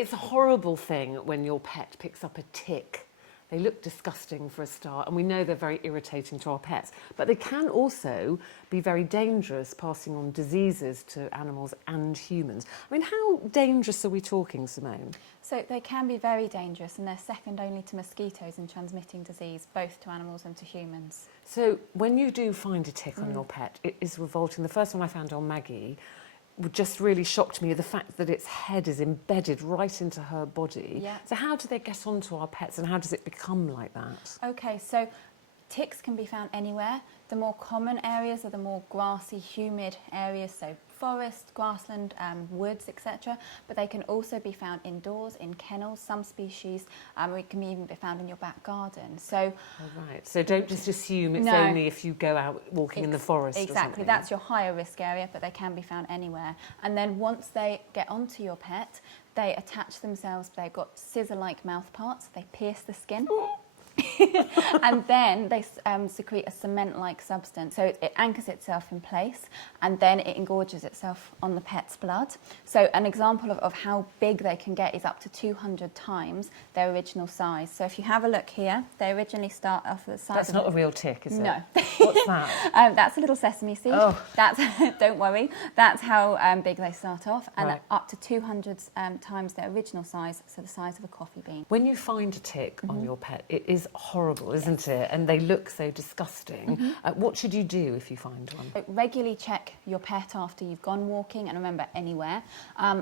It's a horrible thing when your pet picks up a tick. They look disgusting for a start, and we know they're very irritating to our pets. But they can also be very dangerous, passing on diseases to animals and humans. I mean, how dangerous are we talking, Simone? So they can be very dangerous, and they're second only to mosquitoes in transmitting disease, both to animals and to humans. So when you do find a tick on your pet, it is revolting. The first one I found on Maggie just really shocked me, the fact that its head is embedded right into her body. Yeah. So how do they get onto our pets, and how does it become like that? Okay, so ticks can be found anywhere. The more common areas are the more grassy, humid areas, so forest, grassland, woods, etc. But they can also be found indoors, in kennels, some species, or it can even be found in your back garden. So, Right, so don't just assume it's No. only if you go out walking in the forest or Exactly, something. that's your higher risk area, but they can be found anywhere. And then once they get onto your pet, they attach themselves, they've got scissor-like mouth parts, they pierce the skin. And then they secrete a cement-like substance. So it anchors itself in place, and then it engorges itself on the pet's blood. So an example of how big they can get is up to 200 times their original size. So if you have a look here, they originally start off at the size That's not a real tick, is it? No. What's that? That's a little sesame seed. Oh. That's don't worry. That's how big they start off, and Right. up to 200 times their original size, so the size of a coffee bean. When you find a tick on your pet, it is horrible, isn't it? And they look so disgusting. What should you do if you find one? So regularly check your pet after you've gone walking, and remember, anywhere.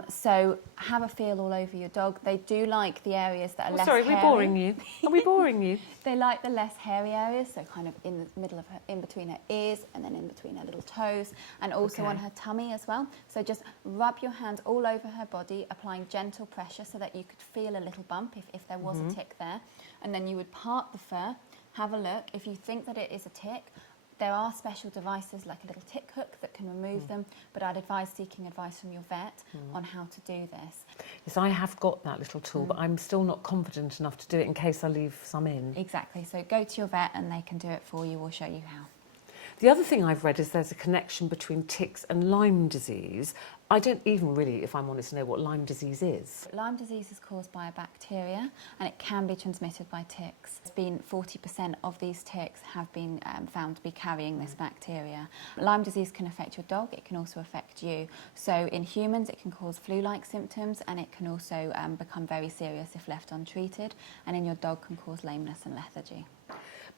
So have a feel all over your dog. They do like the areas that are less Sorry, hairy. we're boring you. Are we boring you? They like the less hairy areas, so kind of in the middle of her, in between her ears, and then in between her little toes, and also on her tummy as well. So just rub your hands all over her body, applying gentle pressure so that you could feel a little bump if there was a tick there. And then you would part the fur, have a look. If you think that it is a tick, there are special devices like a little tick hook that can remove them, but I'd advise seeking advice from your vet on how to do this. Yes, I have got that little tool, but I'm still not confident enough to do it in case I leave some in. Exactly, so go to your vet and they can do it for you or show you how. The other thing I've read is there's a connection between ticks and Lyme disease. I don't even really, if I'm honest, know what Lyme disease is. Lyme disease is caused by a bacteria, and it can be transmitted by ticks. It's been 40% of these ticks have been found to be carrying this bacteria. Lyme disease can affect your dog, it can also affect you. So in humans it can cause flu-like symptoms, and it can also become very serious if left untreated, and in your dog can cause lameness and lethargy.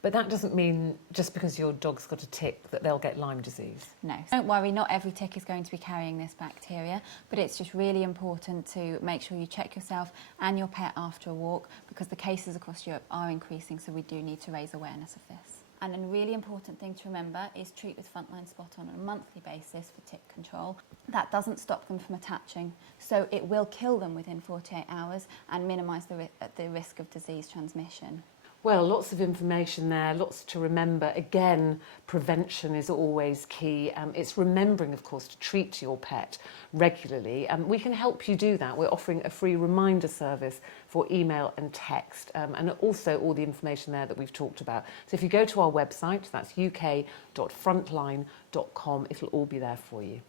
But that doesn't mean just because your dog's got a tick that they'll get Lyme disease. No. Don't worry, not every tick is going to be carrying this bacteria, but it's just really important to make sure you check yourself and your pet after a walk, because the cases across Europe are increasing, so we do need to raise awareness of this. And a really important thing to remember is treat with FRONTLINE Spot On a monthly basis for tick control. That doesn't stop them from attaching, so it will kill them within 48 hours and minimise the risk of disease transmission. Well, lots of information there, lots to remember. Again, prevention is always key. It's remembering, of course, to treat your pet regularly. We can help you do that. We're offering a free reminder service for email and text, and also all the information there that we've talked about. So if you go to our website, that's uk.frontline.com, it'll all be there for you.